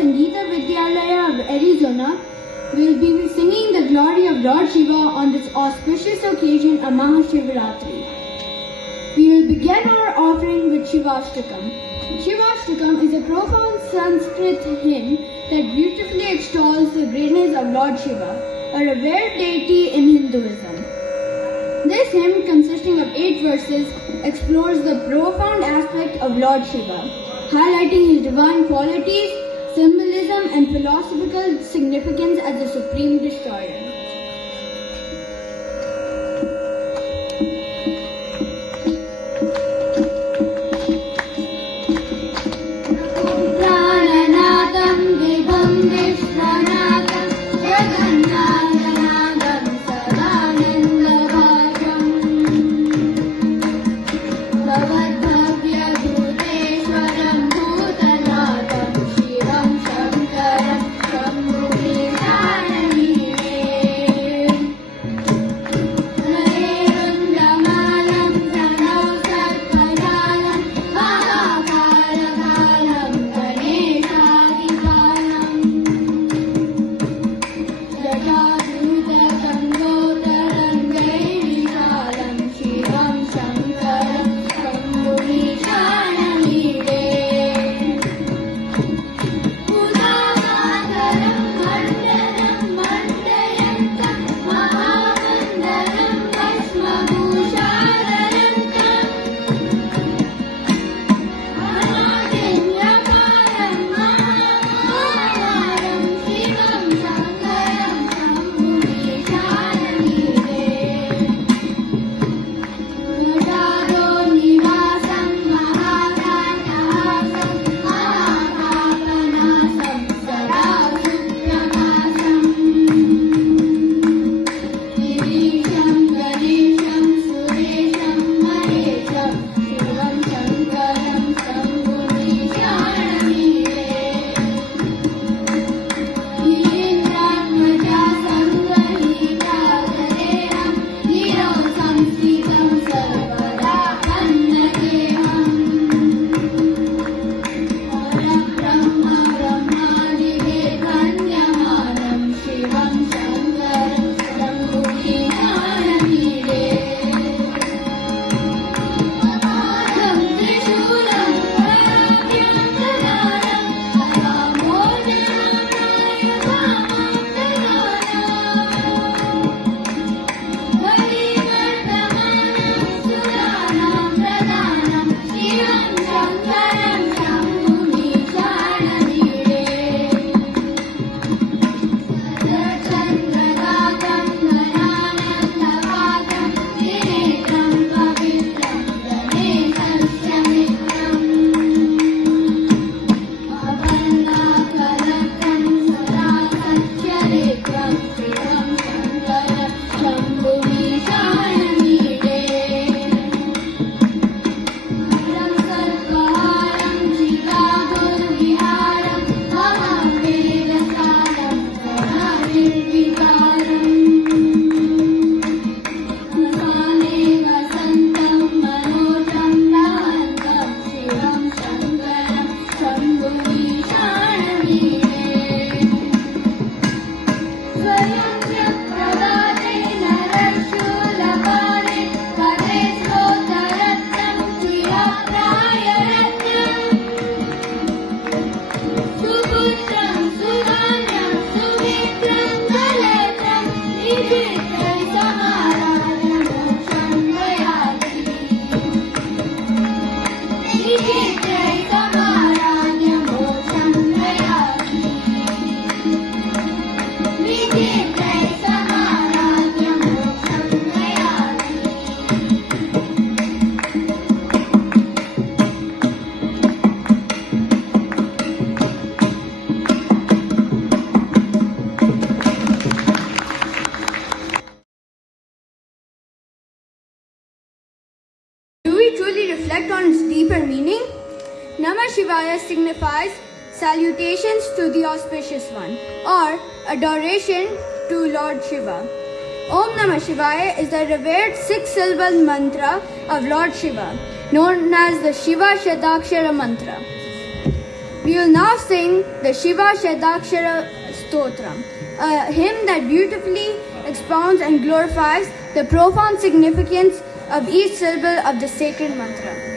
Sangeeta Vidyalaya of Arizona, we will be singing the glory of Lord Shiva on this auspicious occasion of Mahashivratri. We will begin our offering with Shivashtakam. Shivashtakam is a profound Sanskrit hymn that beautifully extols the greatness of Lord Shiva, a revered deity in Hinduism. This hymn, consisting of 8 verses, explores the profound aspect of Lord Shiva, highlighting his divine qualities, symbolism, and philosophical significance as the supreme destroyer. Reflect on its deeper meaning. Namah Shivaya signifies salutations to the auspicious one, or adoration to Lord Shiva. Om Namah Shivaya is the revered 6-syllable mantra of Lord Shiva, known as the Shiva Shatakshara mantra. We will now sing the Shiva Shadakshara Stotram, a hymn that beautifully expounds and glorifies the profound significance of each syllable of the sacred mantra.